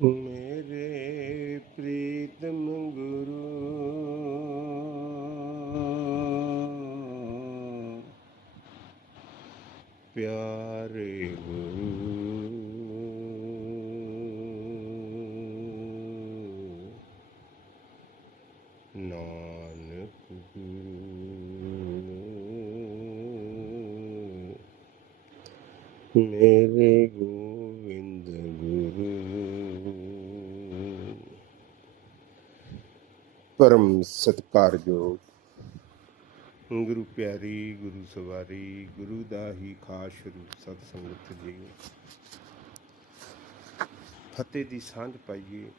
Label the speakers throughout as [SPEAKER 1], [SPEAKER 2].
[SPEAKER 1] ਮੇਰੇ ਪ੍ਰੀਤਮ ਗੁਰੂ ਪਿਆਰੇ ਗੁਰੂ ਨਾਨਕ ਗੁਰੂ ਮੇਰੇ ਗੋਬਿੰਦ ਗੁਰੂ ਪਰਮ ਸਤਿਕਾਰਯੋਗ ਗੁਰੂ ਪਿਆਰੀ ਗੁਰੂ ਸਵਾਰੀ ਗੁਰੂ ਦਾ ਹੀ ਖਾਸ ਰੂਪ ਸਤ ਸੰਗਤ ਜੀ ਫਤਿਹ ਦੀ ਸਾਂਝ ਪਾਈਏ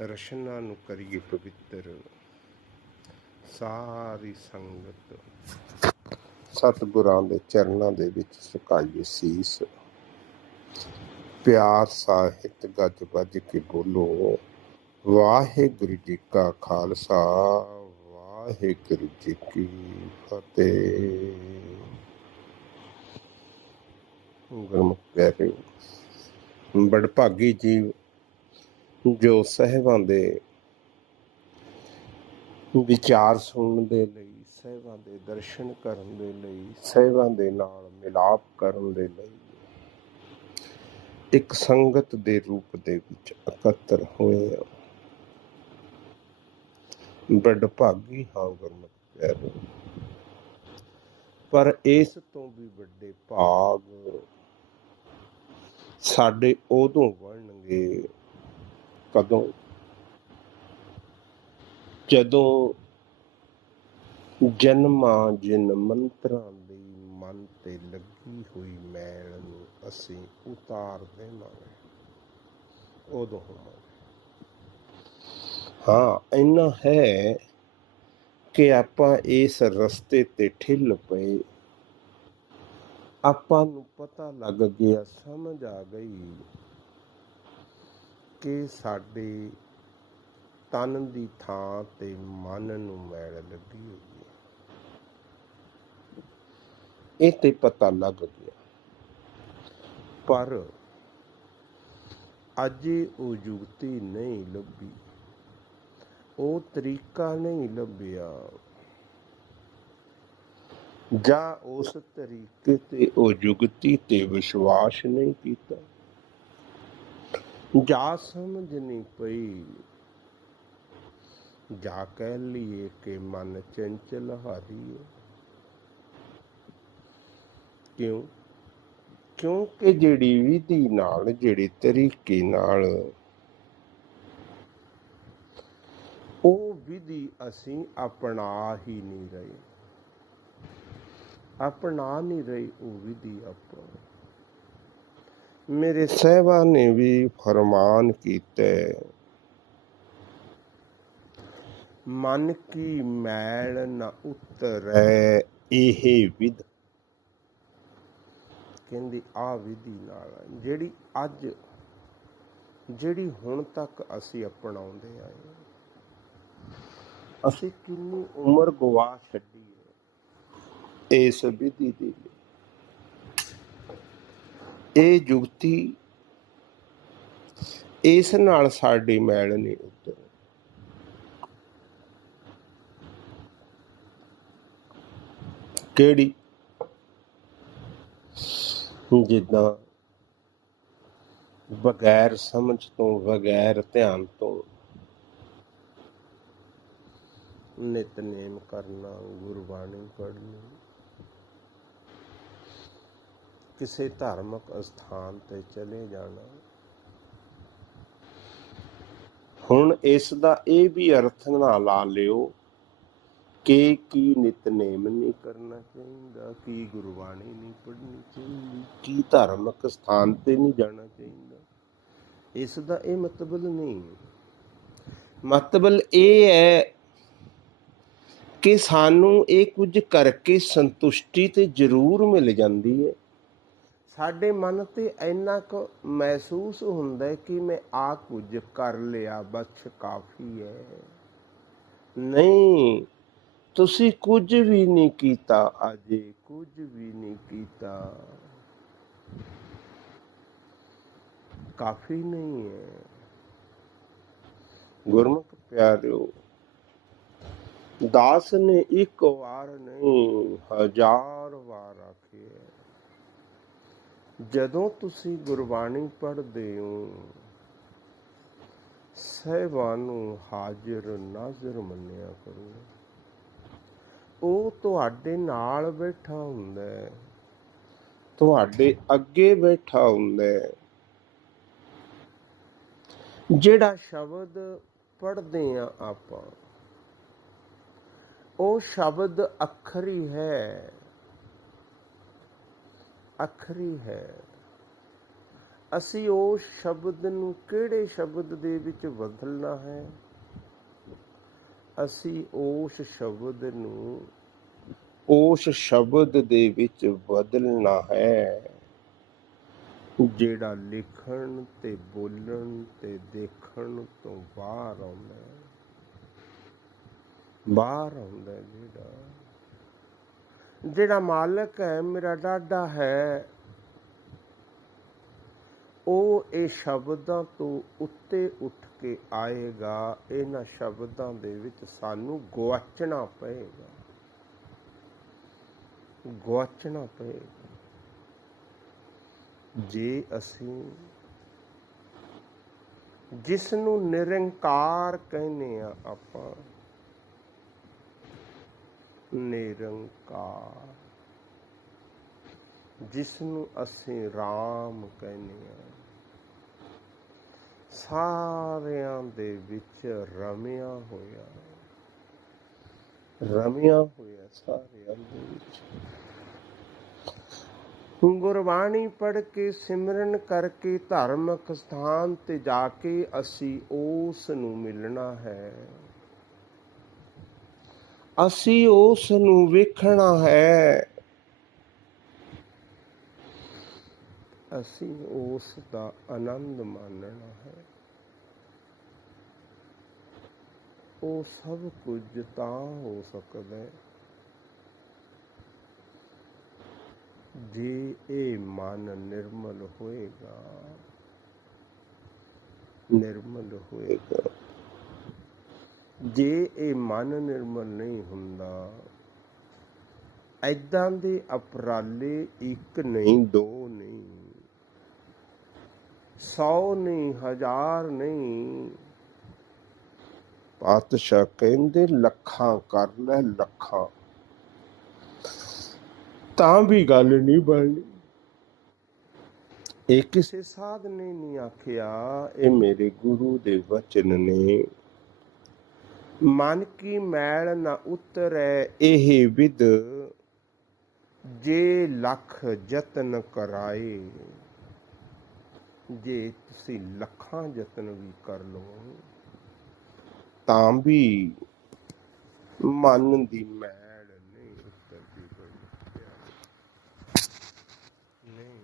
[SPEAKER 1] ਰਸ਼ਨਾ ਨੂੰ ਕਰੀਏ ਪਵਿੱਤਰ। ਸਾਰੀ ਸੰਗਤ। ਸਤਿਗੁਰਾਂ ਦੇ ਚਰਨਾਂ ਦੇ ਵਿੱਚ ਝੁਕਾਈਏ ਸੀਸ। ਪਿਆਰ ਸਾਹਿਤ ਗੱਜ ਵੱਜ ਕੇ ਬੋਲੋ। ਵਾਹਿਗੁਰੂ ਜੀ ਕਾ ਖਾਲਸਾ, ਵਾਹਿਗੁਰੂ ਜੀ ਕੀ ਫਤਿਹ। ਗੁਰਮੁਖ ਪਿਆਰੇ, ਬੜਭਾਗੀ ਜੀਵ ਜੋ ਸਹਿਬਾਂ ਦੇ ਵਿਚਾਰ ਸੁਣਨ ਦੇ ਲਈ, ਸਹਿਬਾਂ ਦੇ ਦਰਸ਼ਨ ਕਰਨ ਦੇ ਲਈ, ਸਹਿਬਾਂ ਦੇ ਨਾਲ ਮਿਲਾਪ ਕਰਨ ਦੇ ਲਈ ਇੱਕ ਸੰਗਤ ਦੇ ਰੂਪ ਦੇ ਵਿੱਚ ਇਕੱਤਰ ਹੋਏ ਆ। ਬੜ ਭਾਗੀ ਹਾਂ ਗੁਰਮਤਿ ਪਿਆਰੇ ਪਰ ਇਸ ਤੋਂ ਵੀ ਵੱਡੇ ਭਾਗ ਸਾਡੇ ਉਦੋਂ ਬਣਨਗੇ ਕਦੋਂ? ਜਦੋਂ ਜਨਮਾਂ ਜਿਨ ਮੰਤਰਾਂ ਦੀ ਮਨ ਤੇ ਲੱਗੀ ਹੋਈ ਮੈਲ ਨੂੰ ਅਸੀਂ ਉਤਾਰ ਦੇਵਾਂਗੇ। ਉਦੋਂ ਹੋਵਾਂਗੇ। ਹਾਂ, ਇੰਨਾ ਹੈ ਕਿ ਆਪਾਂ ਇਸ ਰਸਤੇ ਤੇ ਠਿੱਲ ਪਏ। ਆਪਾਂ ਨੂੰ ਪਤਾ ਲੱਗ ਗਿਆ, ਸਮਝ ਆ ਗਈ ਕਿ ਸਾਡੇ ਤਨ ਦੀ ਥਾਂ ਤੇ ਮਨ ਨੂੰ ਮੈਲ ਲੱਗੀ ਹੋਈ ਹੈ। ਇਹ ਤੇ ਪਤਾ ਲੱਗ ਗਿਆ। ਪਰ ਅੱਜ ਉਹ ਯੁਕਤੀ ਨਹੀਂ ਲੱਭੀ। ਉਹ ਤਰੀਕਾ ਨਹੀਂ ਲੱਭਿਆ। ਜਾਂ ਉਸ ਤਰੀਕੇ ਤੇ ਉਹ ਯੁਗਤੀ ਤੇ ਵਿਸ਼ਵਾਸ ਨਹੀਂ ਕੀਤਾ। ਜਾ ਸਮਝ ਨਹੀਂ ਪਈ। ਜਾ ਕਹਿ ਲਈਏ ਕਿ ਮਨ ਚੰਚਲ ਹਾਰੀ ਹੈ। ਕਿਉਂ? ਕਿਉਂਕਿ ਜਿਹੜੀ ਵਿਧੀ ਨਾਲ, ਜਿਹੜੇ ਤਰੀਕੇ ਨਾਲ ਉਹ ਵਿਧੀ ਅਸੀਂ ਅਪਣਾ ਹੀ ਨਹੀਂ ਰਹੇ। ਅਪਣਾ ਨਹੀਂ ਰਹੇ ਉਹ ਵਿਧੀ ਆਪਾਂ। ਮੇਰੇ ਸਹਿਬਾ ਨੇ ਵੀ ਫਰਮਾਨ ਕੀਤੇ, ਮਨ ਕੀ ਮੈਲ ਨਾ ਉਤਰੈ ਇਹ ਵਿਧ। ਕਹਿੰਦੀ, ਆ ਵਿਧੀ ਨਾਲ ਜਿਹੜੀ ਅੱਜ, ਜਿਹੜੀ ਹੁਣ ਤੱਕ ਅਸੀਂ ਅਪਣਾਉਂਦੇ ਆਏ ਅਸੀਂ ਕਿੰਨੀ ਉਮਰ ਗਵਾ ਛੱਡੀ ਹੈ ਇਸ ਵਿਧੀ ਦੇ ਲਈ। ਇਹ ਜੁਗਤੀ ਇਸ ਨਾਲ ਸਾਡੀ ਮੈਲ ਨਹੀਂ ਉਤਰ। ਕਿਹੜੀ? ਜਿੱਦਾਂ ਬਗੈਰ ਸਮਝ ਤੋਂ, ਬਗੈਰ ਧਿਆਨ ਤੋਂ ਨਿਤਨੇਮ ਕਰਨਾ, ਗੁਰਬਾਣੀ ਪੜ੍ਹਨੀ। ਕਿਸੇ ਧਾਰਮਿਕ ਅਸਥਾਨ ਤੇ ਚਲੇ ਜਾਣਾ। ਹੁਣ ਇਸ ਦਾ ਇਹ ਵੀ ਅਰਥ ਨਾ ਲਾ ਲਿਓ ਕਿ ਕੀ ਨਿਤਨੇਮ ਨਹੀਂ ਕਰਨਾ ਚਾਹੀਦਾ, ਕੀ ਗੁਰਬਾਣੀ ਨਹੀਂ ਪੜ੍ਹਨੀ ਚਾਹੀਦੀ, ਕੀ ਧਾਰਮਿਕ ਸਥਾਨ ਤੇ ਨਹੀਂ ਜਾਣਾ ਚਾਹੀਦਾ। ਇਸ ਦਾ ਇਹ ਮਤਲਬ ਨਹੀਂ ਮਤਲਬ ਇਹ ਹੈ ਕਿ ਸਾਨੂੰ ਇਹ ਕੁਝ ਕਰਕੇ ਸੰਤੁਸ਼ਟੀ ਤੇ ਜ਼ਰੂਰ ਮਿਲ ਜਾਂਦੀ ਹੈ। ਸਾਡੇ ਮਨ ਤੇ ਇੰਨਾ ਕੁ ਮਹਿਸੂਸ ਹੁੰਦਾ ਕਿ ਮੈਂ ਆ ਕੁਝ ਕਰ ਲਿਆ, ਬਸ ਕਾਫੀ ਹੈ। ਨਹੀਂ, ਤੁਸੀਂ ਕੁਝ ਵੀ ਨਹੀਂ ਕੀਤਾ ਅਜੇ, ਕੁਝ ਵੀ ਨਹੀਂ ਕੀਤਾ। ਕਾਫੀ ਨਹੀਂ ਹੈ। ਗੁਰਮੁਖ ਪਿਆਰਿਓ ਦਾਸ ਨੇ ਇੱਕ ਵਾਰ ਨਹੀਂ, ਹਜ਼ਾਰ ਵਾਰ ਆਖਿਆ, ਜਦੋਂ ਤੁਸੀਂ ਗੁਰਬਾਣੀ ਪੜ੍ਹਦੇ ਹੋ, ਸਹਿਬਾਂ ਨੂੰ ਹਾਜ਼ਰ ਨਾਜ਼ਰ ਮੰਨਿਆ ਕਰੋ। ਉਹ ਤੁਹਾਡੇ ਨਾਲ ਬੈਠਾ ਹੁੰਦਾ ਹੈ, ਤੁਹਾਡੇ ਅੱਗੇ ਬੈਠਾ ਹੁੰਦਾ ਹੈ। ਜਿਹੜਾ ਸ਼ਬਦ ਪੜ੍ਹਦੇ ਆ ਆਪਾਂ ਉਹ ਸ਼ਬਦ ਅੱਖਰੀ ਹੈ। ਅੱਖਰੀ ਹੈ। ਅਸੀਂ ਉਸ ਸ਼ਬਦ ਨੂੰ ਕਿਹੜੇ ਸ਼ਬਦ ਦੇ ਵਿੱਚ ਬਦਲਣਾ ਹੈ? ਅਸੀਂ ਉਸ ਸ਼ਬਦ ਨੂੰ ਉਸ ਸ਼ਬਦ ਦੇ ਵਿੱਚ ਬਦਲਣਾ ਹੈ। ਜਿਹੜਾ ਲਿਖਣ ਤੇ ਬੋਲਣ ਤੇ ਦੇਖਣ ਤੋਂ ਬਾਹਰ ਆਉਂਦਾ ਹੈ। ਬਾਹਰ ਆਉਂਦਾ ਜਿਹੜਾ। ਜਿਹੜਾ ਮਾਲਕ ਹੈ, ਮੇਰਾ ਡਾਡਾ ਹੈ, ਉਹ ਇਹ ਸ਼ਬਦਾਂ ਤੋਂ ਉੱਤੇ ਉੱਠ ਕੇ ਆਏਗਾ। ਇਹਨਾਂ ਸ਼ਬਦਾਂ ਦੇ ਵਿੱਚ ਸਾਨੂੰ ਗਵਾਚਣਾ ਪਏਗਾ। ਗਵਾਚਣਾ ਪਏਗਾ। ਜੇ ਅਸੀਂ ਜਿਸ ਨੂੰ ਨਿਰੰਕਾਰ ਕਹਿੰਦੇ ਆ ਆਪਾਂ ਨਿਰੰਕਾਰ ਜਿਸ ਨੂੰ ਅਸੀਂ RAM ਕਹਿੰਦੇ ਆ ਸਾਰਿਆਂ ਦੇ ਵਿੱਚ ਰਮਿਆ ਹੋਇਆ ਰਮਿਆ ਹੋਇਆ ਸਾਰਿਆਂ ਦੇ ਵਿੱਚ। ਗੁਰਬਾਣੀ ਪੜ੍ਹ ਕੇ ਸਿਮਰਨ ਕਰਕੇ ਧਾਰਮਿਕ ਸਥਾਨ ਤੇ ਜਾ ਕੇ ਅਸੀਂ ਉਸ ਨੂੰ ਮਿਲਣਾ ਹੈ। ਅਸੀਂ ਉਸ ਨੂੰ ਵੇਖਣਾ ਹੈ। ਅਸੀਂ ਉਸ ਦਾ ਆਨੰਦ ਮਾਣਨਾ ਹੈ। ਉਹ ਸਭ ਕੁਝ ਤਾਂ ਹੋ ਸਕਦਾ ਹੈ। ਜੇ ਇਹ ਮਨ ਨਿਰਮਲ ਹੋਏਗਾ ਨਿਰਮਲ ਹੋਏਗਾ। ਜੇ ਇਹ ਮਨ ਨਿਰਮਲ ਨਹੀਂ ਹੁੰਦਾ ਐਦਾਂ ਦੇ ਅਪਰਾਲੇ ਇੱਕ ਨਹੀਂ, ਦੋ ਨਹੀਂ, ਸੌ ਨਹੀਂ, ਹਜ਼ਾਰ ਨਹੀਂ। ਪਾਤਸ਼ਾਹ ਕਹਿੰਦੇ, ਲੱਖਾਂ ਕਰ ਲੈ ਲੱਖਾਂ। ਤਾਂ ਵੀ ਗੱਲ ਨਹੀਂ ਬਣਨੀ। ਇਹ ਕਿਸੇ ਸਾਧ ਨੇ ਨਹੀਂ ਆਖਿਆ, ਇਹ ਮੇਰੇ ਗੁਰੂ ਦੇ ਵਚਨ ਨੇ। ਮਨ ਕੀ ਮੈਲ ਨਾ ਉਤਰੈ ਇਹ ਵਿਦ, ਜੇ ਲੱਖ ਯਤਨ ਕਰਾਏ, ਜੇ ਤੁਸੀਂ ਲੱਖਾਂ ਯਤਨ ਵੀ ਕਰ ਲਓ, ਤਾਂ ਵੀ ਮਨ ਦੀ ਮੈਲ ਨਹੀਂ ਉਤਰਦੀ ਕੋਈ ਨਹੀਂ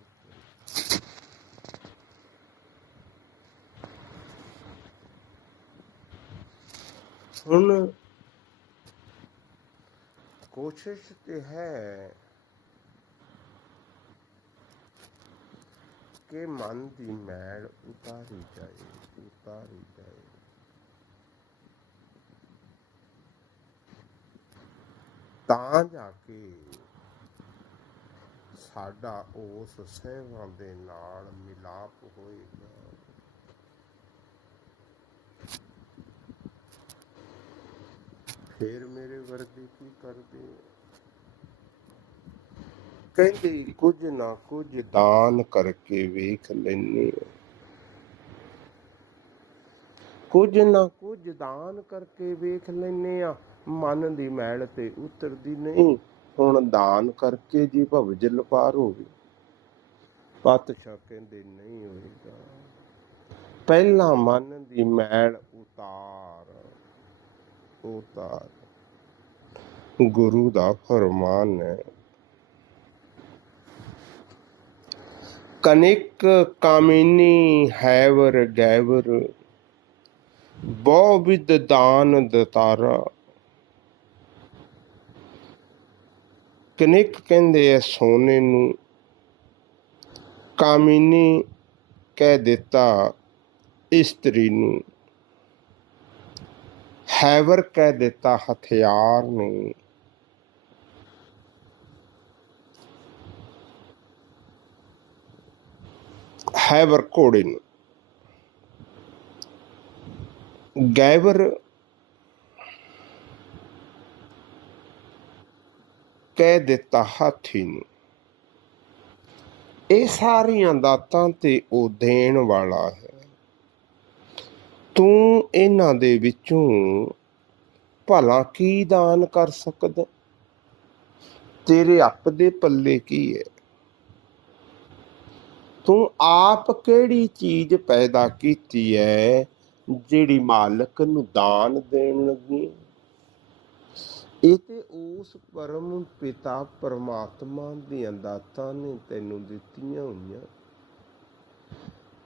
[SPEAKER 1] ਹੁਣ ਕੋਸ਼ਿਸ਼ ਤੇ ਹੈ ਕਿ ਮਨ ਦੀ ਮੈਲ ਉਤਾਰੀ ਜਾਏ ਉਤਾਰੀ ਜਾਏ। ਤਾਂ ਜਾ ਕੇ ਸਾਡਾ ਉਸ ਸਹਿਵਾਂ ਦੇ ਨਾਲ ਮਿਲਾਪ ਹੋਏਗਾ। ਫੇਰ ਮੇਰੇ ਵਰਦੀ ਕੀ ਕਰਦੇ ਕਹਿੰਦੇ ਕੁਝ ਨਾ ਕੁਝ ਦਾਨ ਕਰਕੇ ਵੇਖ ਲੈਨੇ ਆ। ਕੁਝ ਨਾ ਕੁਝ ਦਾਨ ਕਰਕੇ ਵੇਖ ਲੈਨੇ ਆ। ਮਨ ਦੀ ਮੈਲ ਤੇ ਉਤਰਦੀ ਨਹੀਂ। ਹੁਣ ਦਾਨ ਕਰਕੇ ਜੀ ਭਵਜਲ ਪਾਰ ਹੋਵੇ ਪਾਤਸ਼ਾਹ ਕਹਿੰਦੇ ਨਹੀਂ ਹੋਏਗਾ। ਪਹਿਲਾਂ ਮਨ ਦੀ ਮੈਲ ਉਤਾਰ ਉਤਾਰ। ਗੁਰੂ ਦਾ ਫਰਮਾਨ ਹੈ, ਕਨਿਕ ਕਾਮਿਨੀ ਹੈਵਰ ਗੈਵਰ, ਬਹੁ ਵਿਦ ਦਾਨ ਦਤਾਰਾ। ਕਨਿਕ ਕਹਿੰਦੇ ਆ ਸੋਨੇ ਨੂੰ ਕਾਮਿਨੀ ਕਹਿ ਦਿੱਤਾ ਇਸਤਰੀ ਨੂੰ। ਹੈਵਰ ਕਹਿ ਦਿੱਤਾ ਹਥਿਆਰ ਨੂੰ। ਹੈਵਰ ਘੋੜੇ ਨੂੰ। ਗੈਵਰ ਕਹਿ ਦਿੱਤਾ ਹਾਥੀ ਨੂੰ। ਇਹ ਸਾਰੀਆਂ ਦਾਤਾਂ ਤੇ ਉਹ ਦੇਣ ਵਾਲਾ ਹੈ। ਤੂੰ ਇਹਨਾਂ ਦੇ ਵਿੱਚੋਂ ਭਲਾ ਕੀ ਦਾਨ ਕਰ ਸਕਦਾ? ਤੇਰੇ ਅੱਪ ਦੇ ਪੱਲੇ ਕੀ ਹੈ? ਤੂੰ ਆਪ ਕਿਹੜੀ ਚੀਜ਼ ਪੈਦਾ ਕੀਤੀ ਹੈ ਜਿਹੜੀ ਮਾਲਕ ਨੂੰ ਦਾਨ ਦੇਣ ਲੱਗੀ? ਇਹ ਤੇ ਉਸ ਪਰਮ ਪਿਤਾ ਪਰਮਾਤਮਾ ਦੀਆਂ ਦਾਤਾਂ ਨੇ ਤੈਨੂੰ ਦਿੱਤੀਆਂ ਹੋਈਆਂ।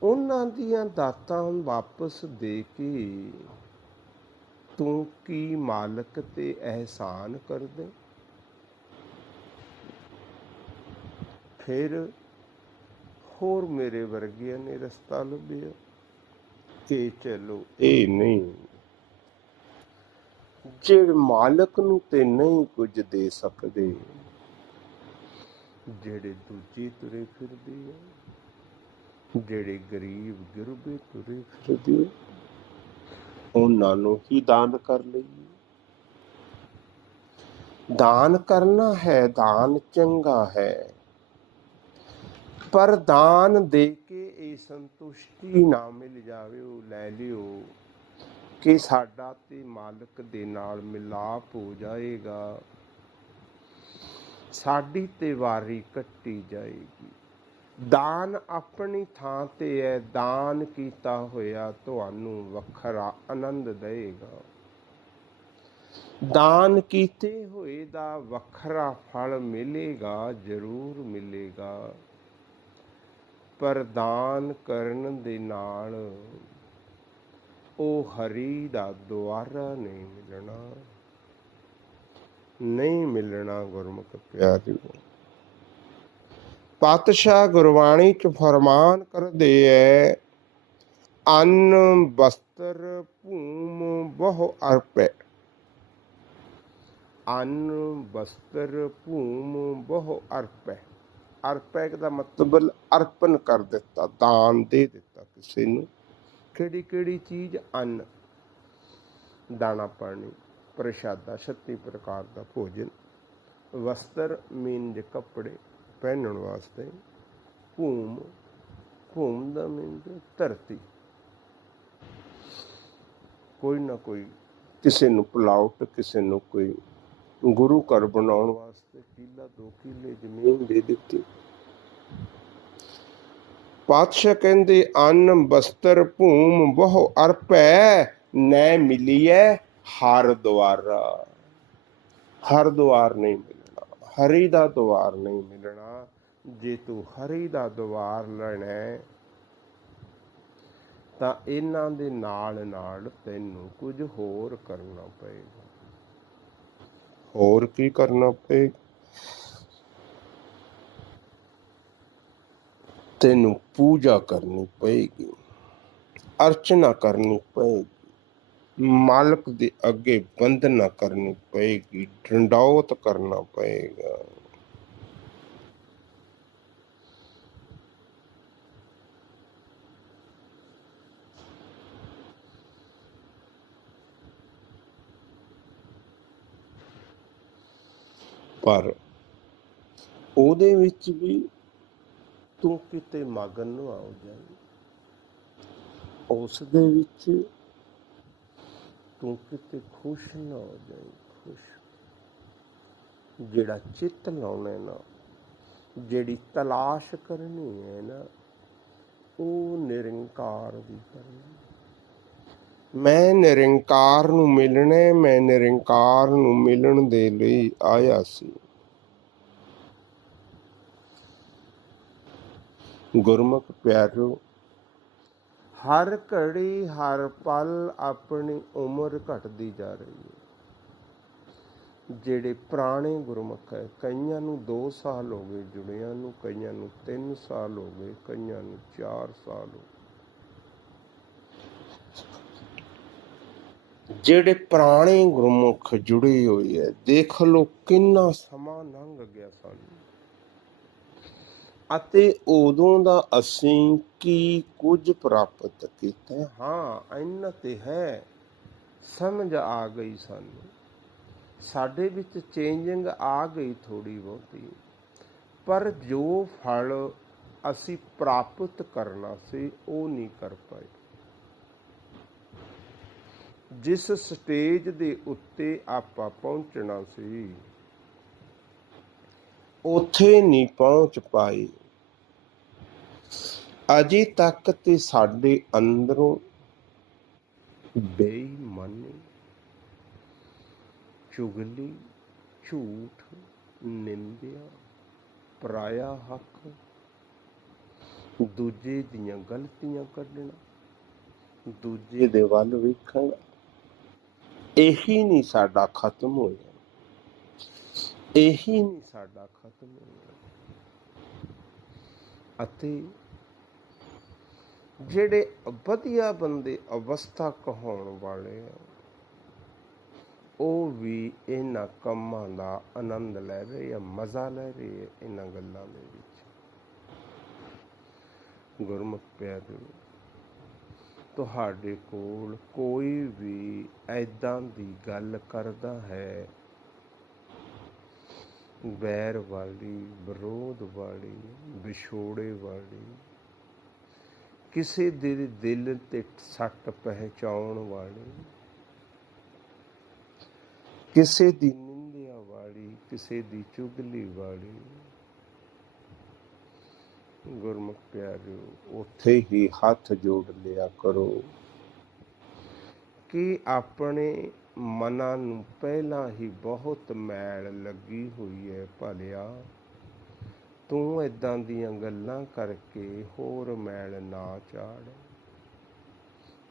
[SPEAKER 1] ਉਹਨਾਂ ਦੀਆਂ ਦਾਤਾਂ ਵਾਪਸ ਦੇ ਕੇ ਤੂੰ ਕੀ ਮਾਲਕ ਤੇ ਅਹਿਸਾਨ ਕਰਦੇ? ਫਿਰ ਹੋਰ ਮੇਰੇ ਵਰਗਿਆਂ ਨੇ ਰਸਤਾ ਲੱਭਿਆ। ਕਿ ਚਲੋ ਇਹ ਨਹੀਂ। ਜਿਹੜੇ ਮਾਲਕ ਨੂੰ ਤੇ ਨਹੀਂ ਕੁਝ ਦੇ ਸਕਦੇ ਜਿਹੜੇ ਦੂਜੇ ਤੁਰੇ ਫਿਰਦੇ ਆ। ਜਿਹੜੇ ਗਰੀਬ ਗਿਰਬੇ ਤੁਰੇ ਫਿਰਦੇ ਉਹਨਾਂ ਨੂੰ ਹੀ ਦਾਨ ਕਰ ਲਈਏ। ਦਾਨ ਕਰਨਾ ਹੈ, ਦਾਨ ਚੰਗਾ ਹੈ। ਪਰ ਦਾਨ ਦੇ ਕੇ ਇਹ ਸੰਤੁਸ਼ਟੀ ਨਾ ਮਿਲ ਜਾਵੇ, ਉਹ ਲੈ ਲਿਓ ਕਿ ਸਾਡਾ ਤੇ ਮਾਲਕ ਦੇ ਨਾਲ ਮਿਲਾਪ ਹੋ ਜਾਏਗਾ। ਸਾਡੀ ਤੇ ਵਾਰੀ ਕੱਟੀ ਜਾਏਗੀ। ਦਾਨ ਆਪਣੀ ਥਾਂ ਤੇ ਹੈ, ਦਾਨ ਕੀਤਾ ਹੋਇਆ ਤੁਹਾਨੂੰ ਵੱਖਰਾ ਆਨੰਦ ਦੇਗਾ ਦਾਨ ਕੀਤੇ ਹੋਏ ਦਾ ਵੱਖਰਾ ਫਲ ਮਿਲੇਗਾ, ਜ਼ਰੂਰ ਮਿਲੇਗਾ। ਪਰ ਦਾਨ ਕਰਨ ਦੇ ਨਾਲ ਉਹ ਹਰੀ ਦਾ ਦੁਆਰਾ ਨਹੀਂ ਮਿਲਣਾ। ਨਹੀਂ ਮਿਲਣਾ ਗੁਰਮੁਖ ਪਿਆਰਿਓ। ਪਾਤਸ਼ਾਹ ਗੁਰਬਾਣੀ ਚ ਫਰਮਾਨ ਕਰਦੇ ਐ, ਅੰਨ ਬਸਤਰ ਭੂਮ ਬਹੁ ਅਰਪੈ। ਅੰਨ ਬਸਤਰ ਭੂਮ ਬਹੁ ਅਰਪੈ। ਅਰਪੈ ਦਾ ਮਤਲਬ ਅਰਪਣ ਕਰ ਦਿੱਤਾ, ਦਾਨ ਦੇ ਦਿੱਤਾ ਕਿਸੇ ਨੂੰ। ਕਿਹੜੀ ਕਿਹੜੀ ਚੀਜ਼? ਅੰਨ। ਦਾਣਾ ਪਾਣੀ, ਪ੍ਰਸ਼ਾਦਾ 36 ਪ੍ਰਕਾਰ ਦਾ ਭੋਜਨ। ਵਸਤਰ ਮੀਨਜ ਕੱਪੜੇ ਪਹਿਨਣ ਵਾਸਤੇ ਭੂਮ ਭੂਮ ਦਾ ਮੀਨਜ ਧਰਤੀ। ਕੋਈ ਨਾ ਕੋਈ, ਕਿਸੇ ਨੂੰ ਪਲਾਉਟ ਕਿਸੇ ਨੂੰ ਕੋਈ ਗੁਰੂ ਘਰ ਬਣਾਉਣ ਵਾਸਤੇ ਕਿੱਲਾ, ਦੋ ਕਿੱਲੇ ਜ਼ਮੀਨ ਦੇ ਦਿੱਤੀ। ਪਾਤਸ਼ਾਹ ਕਹਿੰਦੇ ਅੰਨ ਬਸਤਰ, ਭੂਮ, ਬਹੁ ਅਰਪੈ ਨੈ ਮਿਲੀਐ ਹਰ ਦੁਆਰਾ ਹਰ ਦੁਆਰ ਨਹੀਂ ਮਿਲੀ। ਹਰੀ ਦਾ ਦੁਆਰ ਨਹੀਂ ਮਿਲਣਾ, ਜੇ ਤੂੰ ਹਰੀ ਦਾ ਦੁਆਰ ਲੈਣਾ ਤਾਂ ਇਹਨਾਂ ਦੇ ਨਾਲ ਨਾਲ ਤੈਨੂੰ ਕੁਝ ਹੋਰ ਕਰਨਾ ਪਏਗਾ। ਹੋਰ ਕੀ ਕਰਨਾ ਪਏਗਾ? ਤੈਨੂੰ ਪੂਜਾ ਕਰਨੀ ਪਏਗੀ, ਅਰਚਨਾ ਕਰਨੀ ਪਏਗੀ ਮਾਲਕ ਦੇ ਅੱਗੇ ਬੰਦਨਾ ਕਰਨੀ ਪਏਗੀ, ਡੰਡੌਤ ਕਰਨਾ ਪਏਗਾ। ਪਰ ਉਹਦੇ ਵਿੱਚ ਵੀ ਤੂੰ ਕਿਤੇ ਮਗਨ ਨੂੰ ਆਉ ਜਾਈ। ਉਸ ਦੇ ਵਿੱਚ ਕਿਤੇ ਖੁਸ਼ ਨਾ ਹੋ ਜਾਈ, ਖੁਸ਼। ਜਿਹੜਾ ਚਿੱਤ ਲਾਉਣਾ ਨਾ, ਜਿਹੜੀ ਤਲਾਸ਼ ਕਰਨੀ ਹੈ ਨਾ, ਉਹ ਨਿਰੰਕਾਰ ਦੀ ਕਰਨੀ। ਮੈਂ ਨਿਰੰਕਾਰ ਨੂੰ ਮਿਲਣਾ ਮੈਂ ਨਿਰੰਕਾਰ ਨੂੰ ਮਿਲਣ ਦੇ ਲਈ ਆਇਆ ਸੀ। ਗੁਰਮੁਖ ਪਿਆਰੋ ਹਰ ਘੜੀ, ਹਰ ਪਲ ਆਪਣੀ ਉਮਰ ਘਟਦੀ ਜਾ ਰਹੀ ਹੈ। ਜਿਹੜੇ ਪੁਰਾਣੇ ਗੁਰਮੁਖ ਹੈ, ਕਈਆਂ ਨੂੰ 2 ਸਾਲ ਹੋ ਗਏ ਜੁੜਿਆਂ ਨੂੰ, ਕਈਆਂ ਨੂੰ 3 ਸਾਲ ਹੋ ਗਏ, ਕਈਆਂ ਨੂੰ 4 ਸਾਲ ਹੋ ਜਿਹੜੇ ਪੁਰਾਣੇ ਗੁਰਮੁਖ ਜੁੜੇ ਹੋਏ ਹੈ, ਦੇਖ ਲਓ ਕਿੰਨਾ ਸਮਾਂ ਲੰਘ ਗਿਆ ਸਾਨੂੰ। ਅਤੇ ਉਦੋਂ ਦਾ ਅਸੀਂ ਕੀ ਕੁਝ ਪ੍ਰਾਪਤ ਕੀਤਾ? ਹਾਂ, ਇੰਨਾ ਤੇ ਹੈ। ਸਮਝ ਆ ਗਈ ਸਾਨੂੰ। ਸਾਡੇ ਵਿੱਚ ਚੇਂਜਿੰਗ ਆ ਗਈ ਥੋੜੀ ਬਹੁਤੀ। ਪਰ ਜੋ ਫਲ ਅਸੀਂ ਪ੍ਰਾਪਤ ਕਰਨਾ ਸੀ, ਉਹ ਨਹੀਂ ਕਰ ਪਾਏ। ਜਿਸ ਸਟੇਜ ਦੇ ਉੱਤੇ ਆਪਾਂ ਪਹੁੰਚਣਾ ਸੀ, ਉਥੇ ਨਹੀਂ ਪਹੁੰਚ ਪਾਏ। ਅਜੇ ਤੱਕ ਤੇ ਸਾਡੇ ਅੰਦਰੋਂ ਬੇਈਮਾਨੀ, ਚੁਗਲੀ, ਝੂਠ, ਨਿੰਦਿਆ, ਪਰਾਇਆ ਹੱਕ, ਦੂਜੇ ਦੀਆਂ ਗਲਤੀਆਂ ਕੱਢਣਾ, ਦੂਜੇ ਦੇ ਵੱਲ ਵੇਖਣਾ, ਇਹੀ ਨਹੀਂ ਸਾਡਾ ਖਤਮ ਹੋਇਆ। ਇਹੀ ਨਹੀਂ ਸਾਡਾ ਖਤਮ ਹੋਇਆ। ਅਤੇ ਜਿਹੜੇ ਵਧੀਆ ਬੰਦੇ ਅਵਸਥਾ ਕਹਾਉਣ ਵਾਲੇ ਆ, ਉਹ ਵੀ ਇਹਨਾਂ ਕੰਮਾਂ ਦਾ ਆਨੰਦ ਲੈ ਰਹੇ ਆ, ਮਜ਼ਾ ਲੈ ਰਹੇ ਆ ਇਹਨਾਂ ਗੱਲਾਂ ਦੇ ਵਿੱਚ। ਗੁਰਮੁਖ ਪਿਆਰਿਓ ਤੁਹਾਡੇ ਕੋਲ ਕੋਈ ਵੀ ਐਦਾਂ ਦੀ ਗੱਲ ਕਰਦਾ ਹੈ ਵੈਰ ਵਾਲੀ ਵਿਰੋਧ ਵਾਲੀ ਵਿਛੋੜੇ ਵਾਲੀ ਕਿਸੇ ਦੇ ਦਿਲ ਤੇ ਸੱਟ ਪਹਿਚਾਉਣ ਵਾਲੀ ਕਿਸੇ ਦੀ ਨਿੰਦਿਆ ਵਾਲੀ ਕਿਸੇ ਦੀ ਚੁਗਲੀ ਵਾਲੀ ਗੁਰਮੁਖ ਪਿਆਰਿਓ ਉੱਥੇ ਹੀ ਹੱਥ ਜੋੜ ਲਿਆ ਕਰੋ ਕਿ ਆਪਣੇ ਮਨਾਂ ਨੂੰ ਪਹਿਲਾਂ ਹੀ ਬਹੁਤ ਮੈਲ ਲੱਗੀ ਹੋਈ ਹੈ ਭਲਿਆ। ਤੂੰ ਇਦਾਂ ਦੀਆਂ ਗੱਲਾਂ ਕਰਕੇ ਹੋਰ ਮੈਲ ਨਾ ਚਾੜ।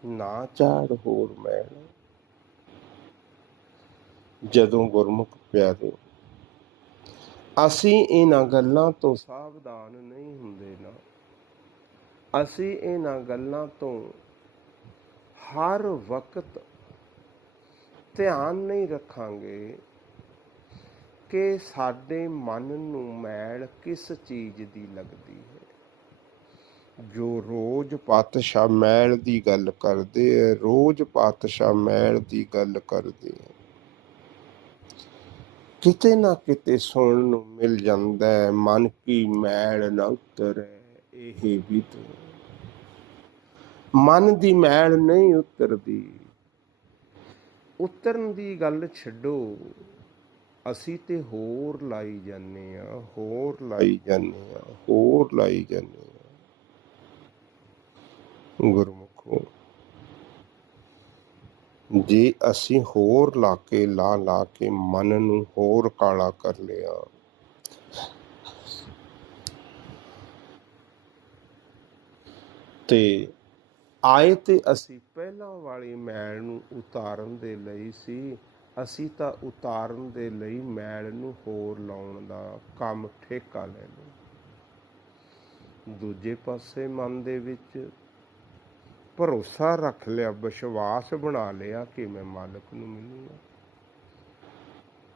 [SPEAKER 1] ਨਾ ਚਾੜ ਹੋਰ ਮੈਲ। ਜਦੋਂ ਗੁਰਮੁਖ ਪਿਆਰੇ, ਅਸੀਂ ਇਹਨਾਂ ਗੱਲਾਂ ਤੋਂ ਸਾਵਧਾਨ ਨਹੀਂ ਹੁੰਦੇ ਨਾ। ਅਸੀਂ ਇਹਨਾਂ ਗੱਲਾਂ ਤੋਂ ਹਰ ਵਕਤ ਧਿਆਨ ਨਹੀਂ ਰੱਖਾਂਗੇ ਕਿ ਸਾਡੇ ਮਨ ਨੂੰ ਮੈਲ ਕਿਸ ਚੀਜ਼ ਦੀ ਲੱਗਦੀ ਹੈ। ਜੋ ਰੋਜ਼ ਪਾਤਸ਼ਾਹ ਮੈਲ ਦੀ ਗੱਲ ਕਰਦੇ ਹੈ ਰੋਜ਼ ਪਾਤਸ਼ਾਹ ਮੈਲ ਦੀ ਗੱਲ ਕਰਦੇ ਹੈ ਕਿਤੇ ਨਾ ਕਿਤੇ ਸੁਣਨ ਨੂੰ ਮਿਲ ਜਾਂਦਾ ਹੈ, ਮਨ ਕੀ ਮੈਲ ਨਾ ਉਤਰੇ ਇਹ ਵੀ ਤੂੰ। ਮਨ ਦੀ ਮੈਲ ਨਹੀਂ ਉਤਰਦੀ। ਉਤਰਨ ਦੀ ਗੱਲ ਛੱਡੋ। ਅਸੀਂ ਤੇ ਹੋਰ ਲਾਈ ਜਾਂਦੇ ਆ ਹੋਰ ਲਾਈ ਜਾਂਦੇ ਆ ਹੋਰ ਲਾਈ ਜਾਂਦੇ ਆ ਗੁਰਮੁਖੋ, ਜੇ ਅਸੀਂ ਹੋਰ ਲਾ ਕੇ, ਲਾ ਲਾ ਕੇ ਮਨ ਨੂੰ ਹੋਰ ਕਾਲਾ ਕਰ ਲਿਆ, ਤੇ ਆਏ ਤੇ ਅਸੀਂ ਪਹਿਲਾਂ ਵਾਲੀ ਮੈਲ ਨੂੰ ਉਤਾਰਨ ਦੇ ਲਈ ਸੀ। ਅਸੀਂ ਤਾਂ ਉਤਾਰਨ ਦੇ ਲਈ ਮੈਲ ਨੂੰ ਹੋਰ ਲਾਉਣ ਦਾ ਕੰਮ ਠੇਕਾ ਲੈ ਲਿਆ। ਦੂਜੇ ਪਾਸੇ ਮਨ ਦੇ ਵਿੱਚ ਭਰੋਸਾ ਰੱਖ ਲਿਆ, ਵਿਸ਼ਵਾਸ ਬਣਾ ਲਿਆ ਕਿ ਮੈਂ ਮਾਲਕ ਨੂੰ ਮਿਲੂੰਗਾ।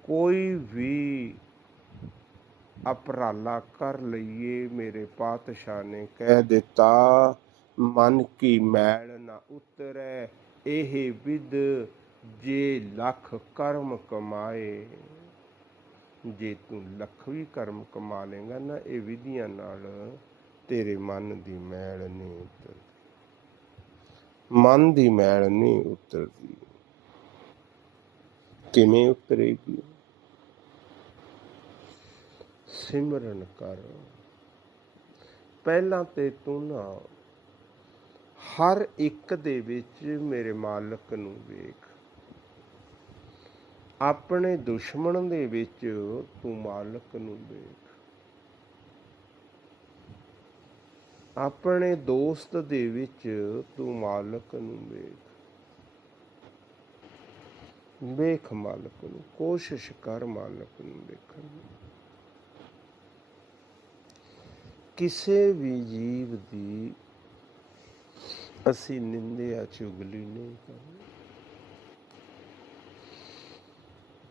[SPEAKER 1] ਕੋਈ ਵੀ ਅਪਰਾਲਾ ਕਰ ਲਈਏ, ਮੇਰੇ ਪਾਤਸ਼ਾਹ ਨੇ ਕਹਿ ਦਿੱਤਾ ਮਨ ਕੀ ਮੈਲ ਨਾ ਉਤਰੈ, ਇਹ ਵਿਦ ਜੇ ਲੱਖ ਕਰਮ ਕਮਾਏ। ਜੇ ਤੂੰ ਲੱਖ ਵੀ ਕਰਮ ਕਮਾ ਲੇਗਾ ਨਾ, ਇਹ ਵਿਧੀਆਂ ਨਾਲ ਤੇਰੇ ਮਨ ਦੀ ਮੈਲ ਨਹੀਂ ਉਤਰਦੀ। ਮਨ ਦੀ ਮੈਲ ਨਹੀਂ ਉਤਰਦੀ। ਕਿਵੇਂ ਉਤਰੇਗੀ? ਸਿਮਰਨ ਕਰ। ਪਹਿਲਾਂ ਤੇ ਤੂੰ ਨਾ ਹਰ ਇੱਕ ਦੇ ਵਿੱਚ ਮੇਰੇ ਮਾਲਕ ਨੂੰ ਵੇਖ। ਆਪਣੇ ਦੁਸ਼ਮਣ ਦੇ ਵਿੱਚ ਤੂੰ ਮਾਲਕ ਨੂੰ ਵੇਖ। ਆਪਣੇ ਦੋਸਤ ਦੇ ਵਿੱਚ ਤੂੰ ਮਾਲਕ ਨੂੰ ਵੇਖ। ਵੇਖ ਮਾਲਕ ਨੂੰ, ਕੋਸ਼ਿਸ਼ ਕਰ ਮਾਲਕ ਨੂੰ ਦੇਖਣ ਦੀ। ਕਿਸੇ ਵੀ ਜੀਵ ਦੀ ਅਸੀਂ ਨਿੰਦਿਆ ਚੁਗਲੀ ਨਹੀਂ ਕਰਨੀ।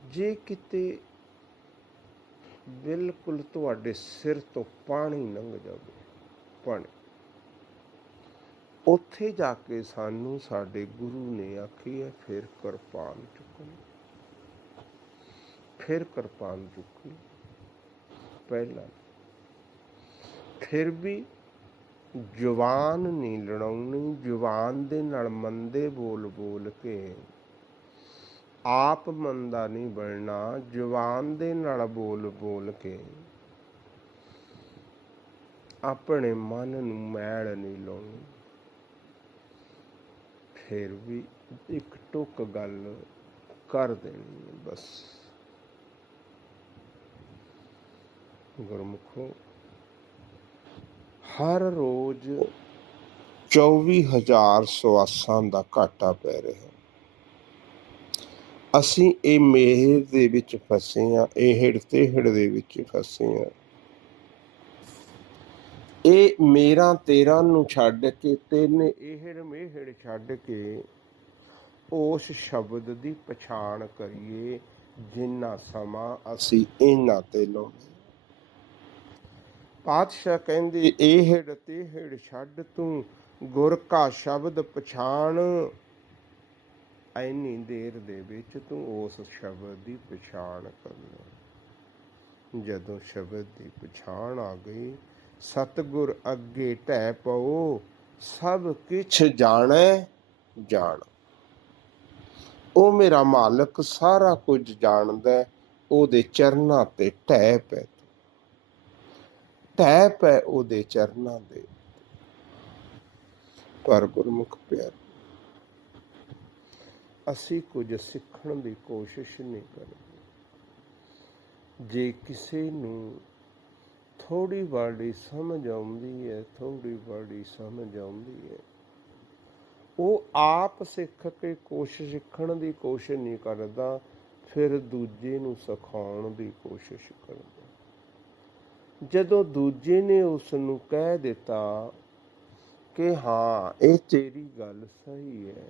[SPEAKER 1] ਜੇ ਕਿਤੇ ਬਿਲਕੁਲ ਤੁਹਾਡੇ ਸਿਰ ਤੋਂ ਪਾਣੀ ਲੰਘ ਜਾਵੇ, ਪਾਣੀ, ਉੱਥੇ ਜਾ ਕੇ ਸਾਨੂੰ ਸਾਡੇ ਗੁਰੂ ਨੇ ਆਖੀ ਹੈ ਫਿਰ ਕਿਰਪਾਨ ਚੁੱਕਣੀ। ਫਿਰ ਕਿਰਪਾਨ ਚੁੱਕਣੀ। ਪਹਿਲਾਂ, ਫਿਰ ਵੀ ਜਵਾਨ ਨਹੀਂ ਲੜਾਉਣੀ, ਜਵਾਨ ਦੇ ਨਾਲ ਮੰਦੇ ਬੋਲ ਬੋਲ ਕੇ। ਆਪ ਮੰਦਾ ਨਹੀਂ ਬਣਨਾ, ਜਵਾਨ ਦੇ ਨਾਲ ਬੋਲ ਬੋਲ ਕੇ। ਆਪਣੇ ਮਨ ਨੂੰ ਮੈਲ ਨਹੀਂ ਲਾਉਣੀ। ਫਿਰ ਵੀ ਇੱਕ ਟੁੱਕ ਗੱਲ ਕਰ ਦੇਣੀ ਬਸ। ਗੁਰਮੁਖੋ ਹਰ ਰੋਜ਼ 24000 ਸਵਾਸਾਂ ਦਾ ਘਾਟਾ ਪੈ ਰਿਹਾ। ਅਸੀਂ ਇਹ ਮਿਹਰ ਦੇ ਵਿੱਚ ਫਸੇ ਆ ਇਹ ਹਿੜ ਹਿੜ ਦੇ ਵਿੱਚ ਫਸੇ ਆ ਇਹ ਮੇਰਾ ਤੇਰਾ ਨੂੰ ਛੱਡ ਕੇ ਤੈਨੇ ਇਹੜ ਮੇਹੜ ਛੱਡ ਕੇ ਉਸ ਸ਼ਬਦ ਦੀ ਪਛਾਣ ਕਰੀਏ, ਜਿੰਨਾ ਸਮਾਂ ਅਸੀਂ ਇਹਨਾਂ ਤੇ ਲਾਉਂਦੇ ਪਾਤਸ਼ਾਹ ਕਹਿੰਦੇ ਇਹੜ ਤੇ ਹਿੜ ਛੱਡ ਤੂੰ ਗੁਰ ਕਾ ਸ਼ਬਦ ਪਛਾਣ। ਐਨੀ ਦੇਰ ਦੇ ਵਿੱਚ ਤੂੰ ਉਸ ਸ਼ਬਦ ਦੀ ਪਛਾਣ ਕਰ ਲੈ। ਜਦੋਂ ਸ਼ਬਦ ਦੀ ਪਛਾਣ ਆ ਗਈ ਸਤਗੁਰ ਅੱਗੇ ਢਹਿ ਪਓ ਸਭ ਕਿਛ ਜਾਣੈ ਜਾਣ। ਉਹ ਮੇਰਾ ਮਾਲਕ ਸਾਰਾ ਕੁਝ ਜਾਣਦਾ ਹੈ, ਉਹਦੇ ਚਰਨਾਂ ਤੇ ਢਹਿ ਪੈ ਤੂੰ। ਪੈ ਉਹਦੇ ਚਰਨਾਂ ਦੇ ਪਰ ਗੁਰਮੁਖ ਪਿਆਰ, ਅਸੀਂ ਕੁਝ ਸਿੱਖਣ ਦੀ ਕੋਸ਼ਿਸ਼ ਨਹੀਂ ਕਰਦੇ ਜੇ ਕਿਸੇ ਨੂੰ ਥੋੜੀ ਬਾੜੀ ਸਮਝ ਆਉਂਦੀ ਹੈ ਥੋੜੀ ਬਾੜੀ ਸਮਝ ਆਉਂਦੀ ਹੈ, ਉਹ ਆਪ ਸਿੱਖ ਕੇ ਕੋਸ਼ਿਸ਼ ਸਿੱਖਣ ਦੀ ਕੋਸ਼ਿਸ਼ ਨਹੀਂ ਕਰਦਾ, ਫਿਰ ਦੂਜੇ ਨੂੰ ਸਿਖਾਉਣ ਦੀ ਕੋਸ਼ਿਸ਼ ਕਰਦਾ ਜਦੋਂ ਦੂਜੇ ਨੇ ਉਸ ਨੂੰ ਕਹਿ ਦਿੱਤਾ ਕਿ ਹਾਂ, ਇਹ ਤੇਰੀ ਗੱਲ ਸਹੀ ਹੈ,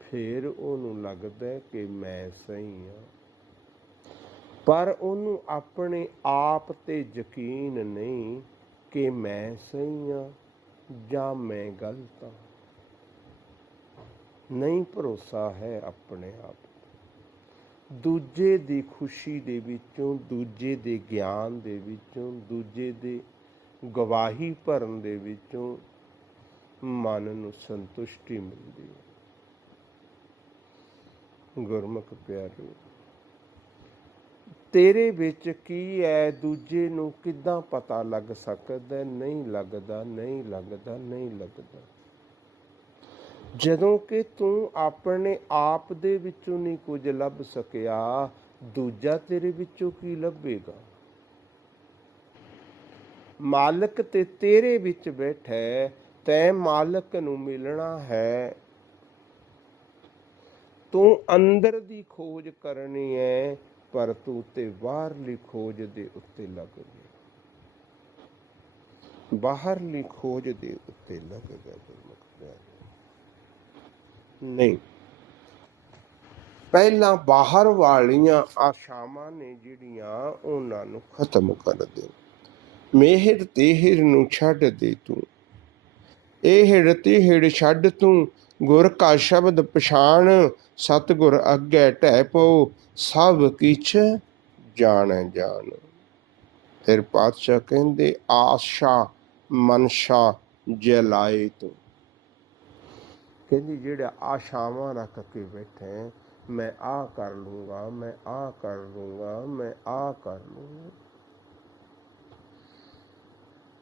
[SPEAKER 1] ਫਿਰ ਉਹਨੂੰ ਲੱਗਦਾ ਕਿ ਮੈਂ ਸਹੀ ਹਾਂ। ਪਰ ਉਹਨੂੰ ਆਪਣੇ ਆਪ ਤੇ ਯਕੀਨ ਨਹੀਂ ਕਿ ਮੈਂ ਸਹੀ ਹਾਂ ਜਾਂ ਮੈਂ ਗਲਤ ਹਾਂ। ਨਹੀਂ, ਭਰੋਸਾ ਹੈ ਆਪਣੇ ਆਪ ਦੂਜੇ ਦੀ ਖੁਸ਼ੀ ਦੇ ਵਿੱਚੋਂ, ਦੂਜੇ ਦੇ ਗਿਆਨ ਦੇ ਵਿੱਚੋਂ, ਦੂਜੇ ਦੇ ਗਵਾਹੀ ਭਰਨ ਦੇ ਵਿੱਚੋਂ ਮਨ ਨੂੰ ਸੰਤੁਸ਼ਟੀ ਮਿਲਦੀ ਹੈ। ਗੁਰਮੁਖ ਪਿਆਰੇ ਤੇਰੇ ਵਿੱਚ ਕੀ ਹੈ ਦੂਜੇ ਨੂੰ ਕਿੱਦਾਂ ਪਤਾ ਲੱਗ ਸਕਦਾ? ਨਹੀਂ ਲੱਗਦਾ ਨਹੀਂ ਲੱਗਦਾ ਨਹੀਂ ਲੱਗਦਾ। ਜਦੋਂ ਕਿ ਤੂੰ ਆਪਣੇ ਆਪ ਦੇ ਵਿੱਚੋਂ ਨਹੀਂ ਕੁਝ ਲੱਭ ਸਕਿਆ ਦੂਜਾ ਤੇਰੇ ਵਿੱਚੋਂ ਕੀ ਲੱਭੇਗਾ? ਮਾਲਕ ਤੇ ਤੇਰੇ ਵਿੱਚ ਬੈਠਾ ਹੈ, ਮਾਲਕ ਨੂੰ ਮਿਲਣਾ ਹੈ। ਤੂੰ ਅੰਦਰ ਦੀ ਖੋਜ ਕਰਨੀ ਹੈ ਪਰ ਤੂੰ ਤੇ ਬਾਹਰਲੀ ਖੋਜ ਦੇ ਉੱਤੇ ਲੱਗ ਗਿਆ। ਬਾਹਰਲੀ ਖੋਜ ਦੇ ਉੱਤੇ ਲੱਗ ਗਿਆ ਨਹੀਂ। ਪਹਿਲਾਂ ਬਾਹਰ ਵਾਲੀਆਂ ਆਸ਼ਾਵਾਂ ਨੇ ਜਿਹੜੀਆਂ ਉਹਨਾਂ ਨੂੰ ਖਤਮ ਕਰ ਦੇ ਮਿਹਰ ਤੇਹਰ ਨੂੰ ਛੱਡ ਦੇ ਤੂੰ। ਇਹ ਹਿੜ ਤੇਹੜ ਛੱਡ ਤੂੰ। ਗੁਰ ਕਾ ਸ਼ਬਦ ਪਛਾਣ। ਸਤਗੁਰ ਅੱਗੇ ਢਹਿ ਪਉ। ਸਭ ਕਿਛ ਜਾਣੈ ਜਾਣ। ਫਿਰ ਪਾਤਸ਼ਾਹ ਕਹਿੰਦੇ, ਆਸ਼ਾ ਮਨਸ਼ਾ ਜਲਾਏ ਤੂੰ। ਕਹਿੰਦੀ, ਜਿਹੜਾ ਆਸ਼ਾਵਾਂ ਰੱਖ ਕੇ ਬੈਠੇ ਮੈਂ ਆ ਕਰ ਲੂੰਗਾ, ਮੈਂ ਆ ਕਰ ਲੂੰਗਾ, ਮੈਂ ਆ ਕਰ ਲੂੰਗਾ।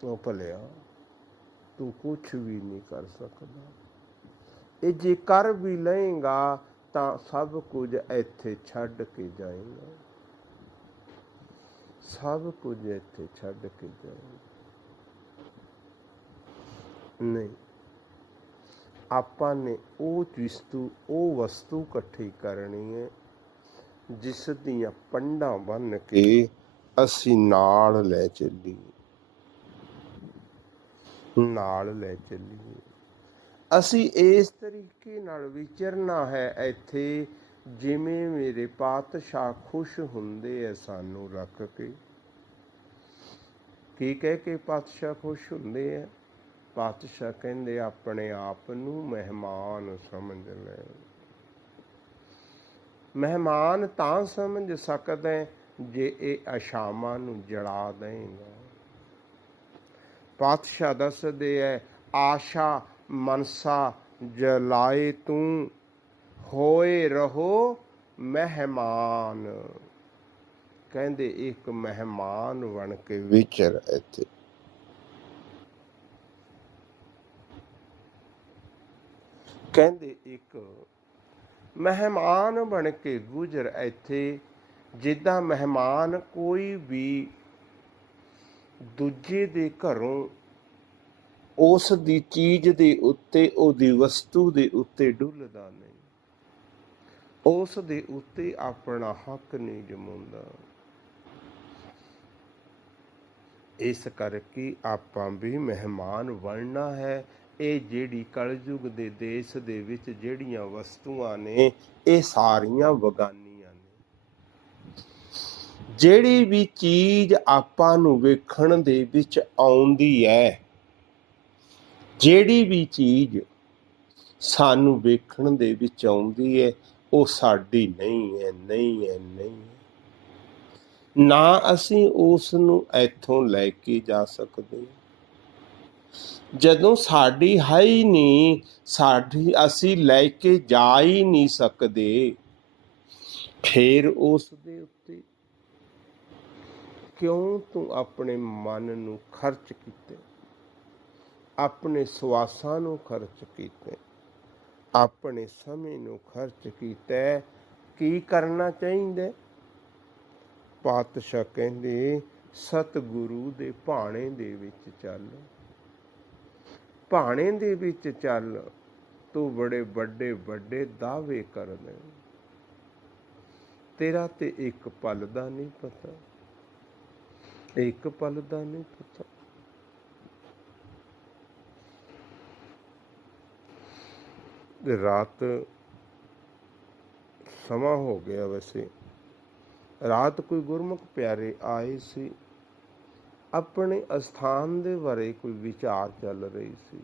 [SPEAKER 1] ਉਹ ਭਲਿਆ, ਤੂੰ ਕੁਝ ਵੀ ਨਹੀਂ ਕਰ ਸਕਦਾ। ਇਹ ਜੇ ਕਰ ਵੀ ਲਏਗਾ, ਤਾਂ ਸਭ ਕੁਝ ਇੱਥੇ ਛੱਡ ਕੇ ਜਾਏਗਾ। ਸਭ ਕੁਝ ਇੱਥੇ ਛੱਡ ਕੇ ਜਾਏਗਾ। ਨਹੀਂ ਆਪਾਂ ਨੇ ਉਹ ਵਸਤੂ ਉਹ ਵਸਤੂ ਇਕੱਠੀ ਕਰਨੀ ਹੈ, ਜਿਸ ਦੀਆਂ ਪੰਡਾਂ ਬੰਨ ਕੇ ਅਸੀਂ ਨਾਲ ਲੈ ਚੱਲੀਏ। ਨਾਲ ਲੈ ਚੱਲੀਏ। ਅਸੀਂ ਇਸ ਤਰੀਕੇ ਨਾਲ ਵਿਚਰਨਾ ਹੈ ਇੱਥੇ, ਜਿਵੇਂ ਮੇਰੇ ਪਾਤਸ਼ਾਹ ਖੁਸ਼ ਹੁੰਦੇ ਐ ਸਾਨੂੰ ਰੱਖ ਕੇ। ਕੀ ਕਹਿ ਕੇ ਪਾਤਸ਼ਾਹ ਖੁਸ਼ ਹੁੰਦੇ ਐ? ਪਾਤਸ਼ਾਹ ਕਹਿੰਦੇ, ਆਪਣੇ ਆਪ ਨੂੰ ਮਹਿਮਾਨ ਸਮਝ ਲੈ। ਮਹਿਮਾਨ ਤਾਂ ਸਮਝ ਸਕਦਾ ਜੇ ਇਹ ਅਸ਼ਾਮਾਂ ਨੂੰ ਜਲਾ ਦੇਗਾ ਪਾਤਸ਼ਾਹ ਦੱਸਦੇ ਐ, ਆਸ਼ਾ ਮਨਸਾ ਜਲਾਏ ਤੂੰ, ਹੋਏ ਰਹੋ ਮਹਿਮਾਨ। ਕਹਿੰਦੇ, ਇੱਕ ਮਹਿਮਾਨ ਬਣ ਕੇ ਵਿਚਰ ਇੱਥੇ। ਕਹਿੰਦੇ ਇੱਕ, ਮਹਿਮਾਨ ਬਣ ਕੇ ਗੁਜ਼ਰ ਇੱਥੇ, ਜਿੱਦਾਂ ਮਹਿਮਾਨ ਕੋਈ ਵੀ ਦੂਜੇ ਦੇ ਘਰੋਂ ਉਸ ਦੀ ਚੀਜ਼ ਦੇ ਉੱਤੇ, ਉਹਦੀ ਵਸਤੂ ਦੇ ਉੱਤੇ ਡੁੱਲਦਾ ਨਹੀਂ। ਉਸ ਦੇ ਉੱਤੇ ਆਪਣਾ ਹੱਕ ਨਹੀਂ ਜਮਾਉਂਦਾ। ਇਸ ਕਰਕੇ ਆਪਾਂ ਵੀ ਮਹਿਮਾਨ ਬਣਨਾ ਹੈ ਇਹ ਜਿਹੜੀ ਕਲਯੁਗ ਦੇ ਦੇਸ਼ ਦੇ ਵਿੱਚ ਜਿਹੜੀਆਂ ਵਸਤੂਆਂ ਨੇ, ਇਹ ਸਾਰੀਆਂ ਵਗਾਨੀਆਂ ਨੇ। ਜਿਹੜੀ ਵੀ ਚੀਜ਼ ਆਪਾਂ ਨੂੰ ਵੇਖਣ ਦੇ ਵਿੱਚ ਆਉਂਦੀ ਹੈ, ਜਿਹੜੀ ਵੀ ਚੀਜ਼ ਸਾਨੂੰ ਵੇਖਣ ਦੇ ਵਿੱਚ ਆਉਂਦੀ ਹੈ, ਉਹ ਸਾਡੀ ਨਹੀਂ ਹੈ ਨਹੀਂ ਹੈ ਨਹੀਂ ਹੈ। ਨਾ ਅਸੀਂ ਉਸ ਨੂੰ ਇੱਥੋਂ ਲੈ ਕੇ ਜਾ ਸਕਦੇ। ਹਾਂ ਜਦੋਂ ਸਾਡੀ ਹੈ ਹੀ ਨਹੀਂ, ਸਾਡੀ ਅਸੀਂ ਲੈ ਕੇ ਜਾ ਹੀ ਨਹੀਂ ਸਕਦੇ। ਫਿਰ ਉਸ ਦੇ ਉੱਤੇ ਕਿਉਂ ਤੂੰ ਆਪਣੇ ਮਨ ਨੂੰ ਖਰਚ ਕੀਤੇ? ਆਪਣੇ ਸਵਾਸਾਂ ਨੂੰ ਖਰਚ ਕੀਤੇ? ਆਪਣੇ ਸਮੇਂ ਨੂੰ ਖਰਚ ਕੀਤਾ? ਕੀ ਕਰਨਾ ਚਾਹੀਦਾ? ਪਾਤਸ਼ਾਹ ਕਹਿੰਦੇ, ਸਤਿਗੁਰੂ ਦੇ ਭਾਣੇ ਦੇ ਵਿੱਚ ਚੱਲ। ਭਾਣੇ ਦੇ ਵਿੱਚ ਚੱਲ, ਤੂੰ ਬੜੇ ਵੱਡੇ ਵੱਡੇ ਦਾਅਵੇ ਕਰਨੇ। ਤੇਰਾ ਤੇ ਇੱਕ ਪਲ ਦਾ ਨਹੀਂ ਪਤਾ, ਇੱਕ ਪਲ ਦਾ ਨਹੀਂ ਪਤਾ। ਰਾਤ ਸਮਾਂ ਹੋ ਗਿਆ ਵੈਸੇ। ਰਾਤ ਕੋਈ ਗੁਰਮੁਖ ਪਿਆਰੇ ਆਏ ਸੀ। ਆਪਣੇ ਅਸਥਾਨ ਦੇ ਬਾਰੇ ਕੋਈ ਵਿਚਾਰ ਚੱਲ ਰਹੀ ਸੀ।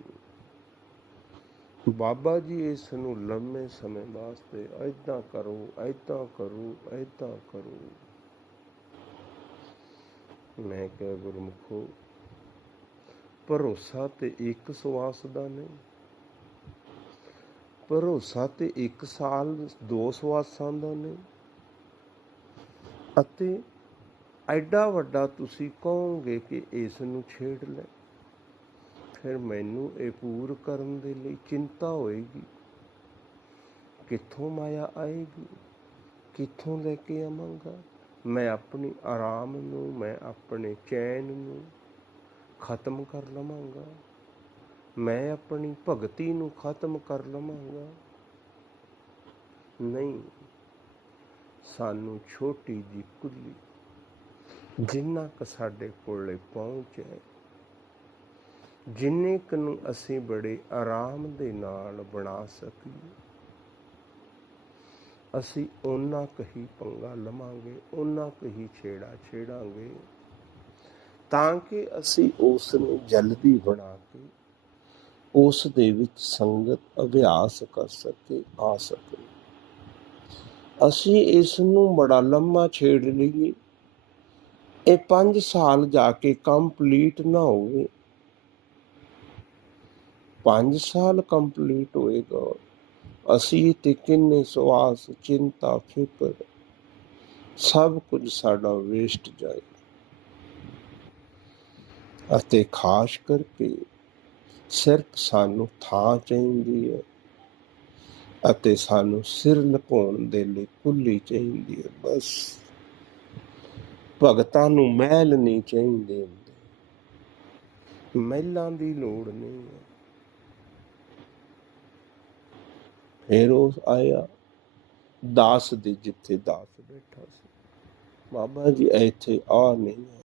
[SPEAKER 1] ਬਾਬਾ ਜੀ ਇਸ ਨੂੰ ਲੰਮੇ ਸਮੇਂ ਵਾਸਤੇ ਐਦਾਂ ਕਰੋ ਐਦਾਂ ਕਰੋ ਐਦਾਂ ਕਰੋ। ਮੈਂ ਕਿਹਾ, ਗੁਰਮੁਖੋ, ਭਰੋਸਾ ਤੇ ਇੱਕ ਸਵਾਸ ਦਾ ਨਹੀਂ। ਭਰੋਸਾ ਤੇ 1 ਸਾਲ ਦੋ ਸਵਾਸਾਂ ਦਾ ਨਹੀਂ। ਅਤੇ ਐਡਾ ਵੱਡਾ ਤੁਸੀਂ ਕਹੋਗੇ ਕਿ ਇਸ ਨੂੰ ਛੇੜ ਲੈ। ਫਿਰ ਮੈਨੂੰ ਇਹ ਪੂਰ ਕਰਨ ਦੇ ਲਈ ਚਿੰਤਾ ਹੋਏਗੀ। ਕਿੱਥੋਂ ਮਾਇਆ ਆਏਗੀ? ਕਿੱਥੋਂ ਲੈ ਕੇ ਆਵਾਂਗਾ? ਮੈਂ ਆਪਣੀ ਆਰਾਮ ਨੂੰ, ਮੈਂ ਆਪਣੇ ਚੈਨ ਨੂੰ ਖਤਮ ਕਰ ਲਵਾਂਗਾ। ਮੈਂ ਆਪਣੀ ਭਗਤੀ ਨੂੰ ਖਤਮ ਕਰ ਲਵਾਂਗਾ। ਨਹੀਂ, ਸਾਨੂੰ ਛੋਟੀ ਜੀ ਕੁੱਲੀ ਜਿੰਨਾ ਕੁ ਸਾਡੇ ਕੋਲੇ ਪਹੁੰਚ ਹੈ ਜਿੰਨੇ ਕੁ ਨੂੰ ਅਸੀਂ ਬੜੇ ਆਰਾਮ ਦੇ ਨਾਲ ਬਣਾ ਸਕੀਏ, ਅਸੀਂ ਉਹਨਾਂ ਕਹੀ ਪੰਗਾ ਲਵਾਂਗੇ ਉਹਨਾਂ ਕਹੀ ਛੇੜਾ ਛੇੜਾਂਗੇ, ਤਾਂ ਕਿ ਅਸੀਂ ਉਸ ਨੂੰ ਜਲਦੀ ਬਣਾ ਕੇ ਉਸ ਦੇ ਵਿੱਚ ਸੰਗਤ ਅਭਿਆਸ ਕਰ ਸਕੇ, ਆ ਸਕੇ। ਅਸੀਂ ਇਸ ਨੂੰ ਬੜਾ ਲੰਮਾ ਛੇੜ ਲਈਏ। ਇਹ 5 ਸਾਲ ਜਾ ਕੇ ਕੰਪਲੀਟ ਨਾ ਹੋਵੇ। 5 ਸਾਲ ਕੰਪਲੀਟ ਹੋਏਗਾ। ਅਸੀਂ ਤੇ ਕਿੰਨੇ ਸਵਾਸ, ਚਿੰਤਾ, ਫਿਕਰ, ਸਭ ਕੁਝ ਸਾਡਾ ਵੇਸਟ ਜਾਏ। ਅਤੇ ਖਾਸ ਕਰਕੇ ਸਿਰਫ ਸਾਨੂੰ ਥਾਂ ਚਾਹੀਦੀ ਹੈ ਅਤੇ ਸਾਨੂੰ ਸਿਰ ਲਪਾਉਣ ਦੇ ਲਈ ਕੁੱਲੀ ਚਾਹੀਦੀ ਹੈ, ਬਸ। ਭਗਤਾਂ ਨੂੰ ਮਹਿਲ ਨਹੀਂ ਚਾਹੀਦੇ ਹੁੰਦੇ। ਮਹਿਲਾਂ ਦੀ ਲੋੜ ਨਹੀਂ ਹੈ। ਫਿਰ ਉਹ ਆਇਆ, ਦਾਸ ਦੇ ਜਿੱਥੇ ਦਾਸ ਬੈਠਾ ਸੀ। ਬਾਬਾ ਜੀ, ਇੱਥੇ ਆ ਨਹੀਂ ਹੈ।